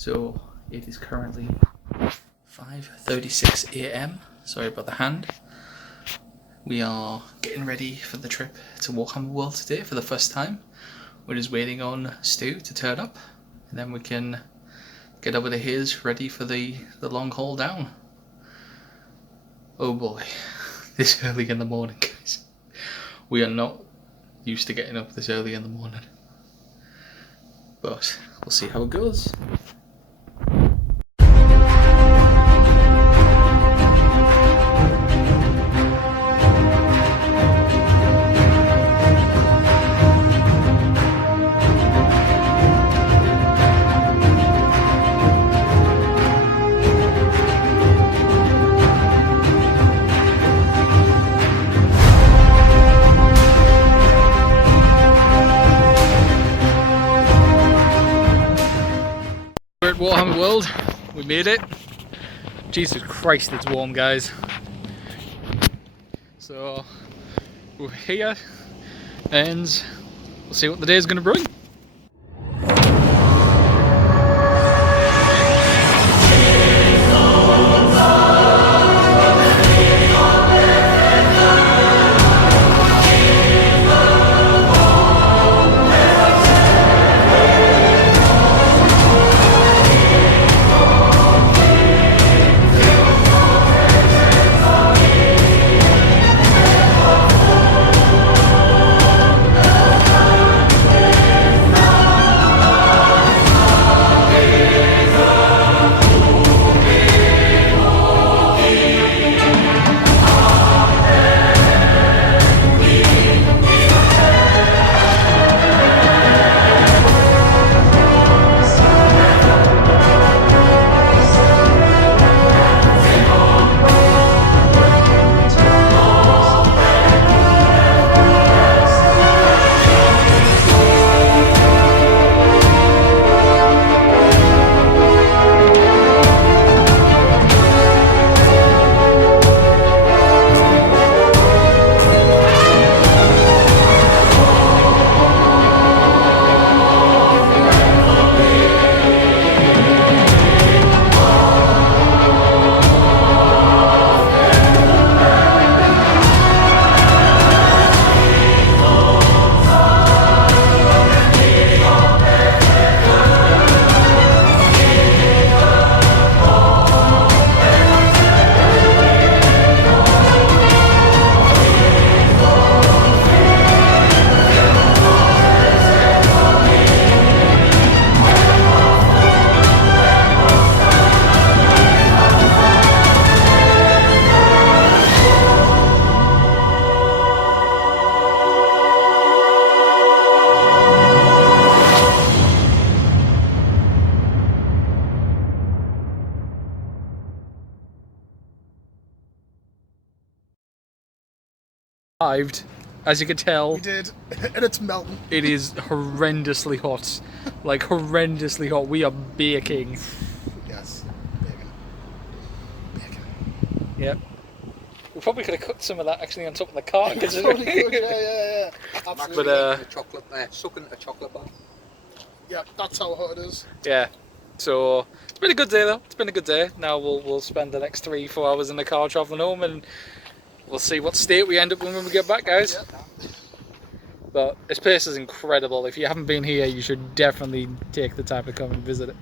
So it is currently 5:36 AM. Sorry about the hand. We are getting ready for the trip to Warhammer World today for the first time. We're just waiting on Stu to turn up, and then we can get over the hills ready for the long haul down. Oh boy, this early in the morning, guys. We are not used to getting up this early in the morning, but we'll see how it goes. We're at Warhammer World. We made it. Jesus Christ, it's warm, guys. So we're here, and we'll see what the day is going to bring. Arrived, as you can tell. We did, and it's melting. It is horrendously hot, like horrendously hot. We are baking. Yes, bacon. Yep. We probably could have cooked some of that actually on top of the car. Yeah. Absolutely. But a chocolate sucking a chocolate bar. Yeah, that's how hot it is. yeah. So it's been a good day though. It's been a good day. Now we'll spend the next 3-4 hours in the car traveling home, and we'll see what state we end up in when we get back, guys. Yeah. But this place is incredible. If you haven't been here, you should definitely take the time to come and visit it.